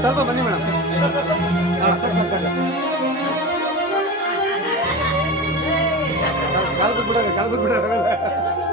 ಸ್ವಲ್ಪ ಬನ್ನಿ ಮೇಡಮ್. ಹಾಂ ಸಾಕು ಸಾಕು ಸಾಕು ಕಾಲು ಬಿಟ್ಬಿಡೋಣ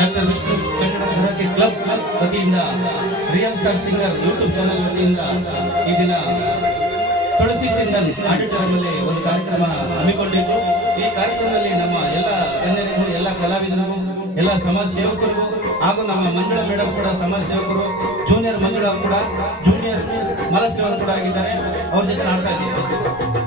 ಡಾಕ್ಟರ್ ವಿಷ್ಣು ಕನ್ನಡ ಕ್ಲಬ್ ವತಿಯಿಂದ real star singer YouTube channel ವತಿಯಿಂದ ಈ ದಿನ ತುಳಸಿ ಚಿಂದನ್ ಆಡಿಟೋರಿಯಂನಲ್ಲಿ ಒಂದು ಕಾರ್ಯಕ್ರಮ ಹಮ್ಮಿಕೊಂಡಿದ್ದು ಈ ಕಾರ್ಯಕ್ರಮದಲ್ಲಿ ನಮ್ಮ ಎಲ್ಲ ಗಣ್ಯರಿಗೂ, ಎಲ್ಲ ಕಲಾವಿದರಿಗೂ, ಎಲ್ಲ ಸಮಾಜ ಸೇವಕರಿಗೂ ಹಾಗೂ ನಮ್ಮ ಮಂಜುಳಾ ಮೇಡಮ್ ಕೂಡ, ಸಮಾಜ ಸೇವಕರು ಜೂನಿಯರ್ ಮಂಜುಳಾ ಕೂಡ ಜೂನಿಯರ್ ಮಲಶ್ರೀವನ್ ಕೂಡ ಆಗಿದ್ದಾರೆ. ಅವ್ರ ಜೊತೆ ಆಡ್ತಾ ಇದ್ದೀವಿ.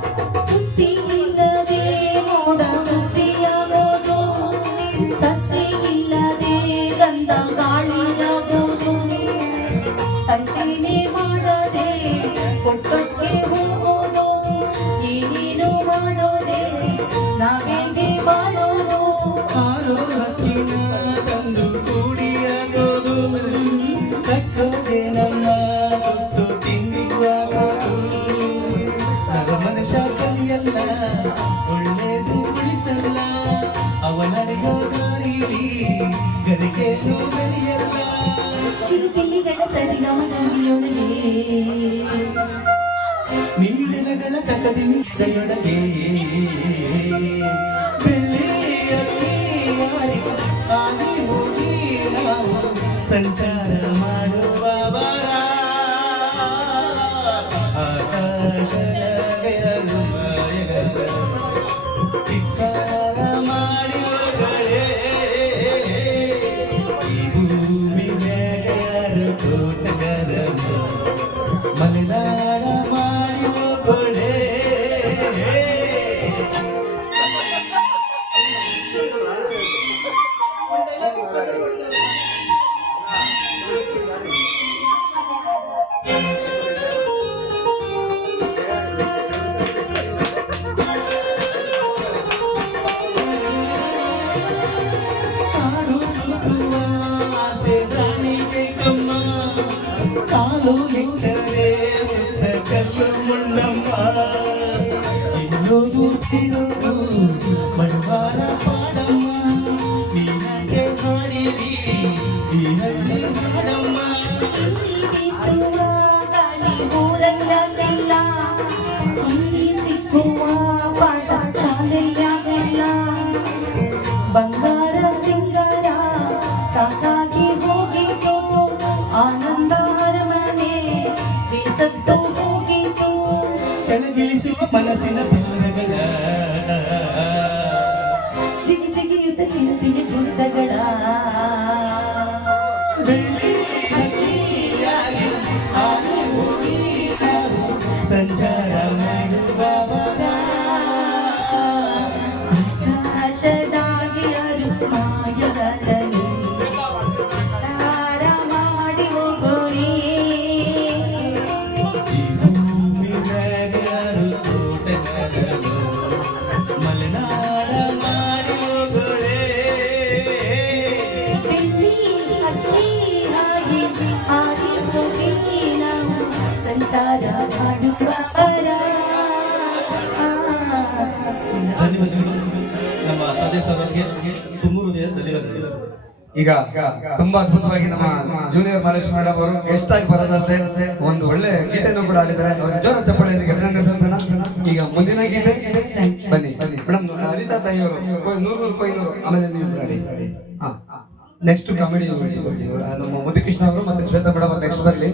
ಅವನಡೆಯೋ ದಾರಿಲಿ ಗರಿಗೇನು ಬೆಳೆಯಲ್ಲ ಚಿರುಕಿಲಿಗಳ ಸರಿಗಮನೊಳಗೆ ನೀರಿನಗಳ ತಕ್ಕದಿ ನೀರೊಳಗೆ ಬೆಳ್ಳಿಯಲ್ಲಿ ಮಾರಿ ಆಗಿ ಹೋಗಿ ನಾವು ಸಂಚಾರ ಮಾಡುವ ಬರ ಆಕಾಶದಗೆಯಲು ಮಾಯಗಳ ಇಲ್ಲೋದು ತಿಳೋದು ಬಡವಾರ ಪಾಡಮ್ಮ ನಿನಗೆ ಹಾಡಿರಿ ಈ ಹಳ್ಳಿ ಹಾಡಮ್ಮ ಬಂಗಾರ ಸಿಂಗಾರ ಸಾಕಾಗಿ ಹೋಗಿತು ಆನಂದ ಅರಮನೆ ಬೇಸತ್ತು ಹೋಗಿತು ಕೆಳಗಿಳಿಸುವ ಮನಸ್ಸಿನ ಜಿಗಿ ಜಿಗಿಯುತ್ತ ಹಾರಿ ಹೋಗಿ ನಾವು ಸಂಚಾರ ಮಾಡುವ ಬರ. ಈಗ ತುಂಬಾ ಅದ್ಭುತವಾಗಿ ನಮ್ಮ ಜೂನಿಯರ್ ಮಾಲೇಶ್ ಮೇಡಮ್ ಅವರು ಗೆಸ್ಟ್ ಆಗಿ ಬರೋದಂತೆ ಒಂದು ಒಳ್ಳೆ ಗೀತೆಯನ್ನು ಕೂಡ ಆಡಿದ್ದಾರೆ ಜೋರ ಚಪ್ಪಾಳೆಯೊಂದಿಗೆ ಅಭಿನಂದನೆ ಈಗ ಮುಂದಿನ ಗೀತೆ ಬನ್ನಿ. ಮೇಡಮ್ ಅನಿತಾ ತಾಯಿಯವರು, ನೂರು ನೂರು ರೂಪಾಯಿ ಆಮೇಲೆ ನೀವು ಮಾಡಿ ಹಾ. ನೆಕ್ಸ್ಟ್ ಕಾಮಿಡಿ ನಮ್ಮ ಮುದಿಕೃಷ್ಣ ಅವರು ಮತ್ತೆ ಶ್ವೇತಾ ಮೇಡಮ್ ನೆಕ್ಸ್ಟ್ ಬರಲಿ.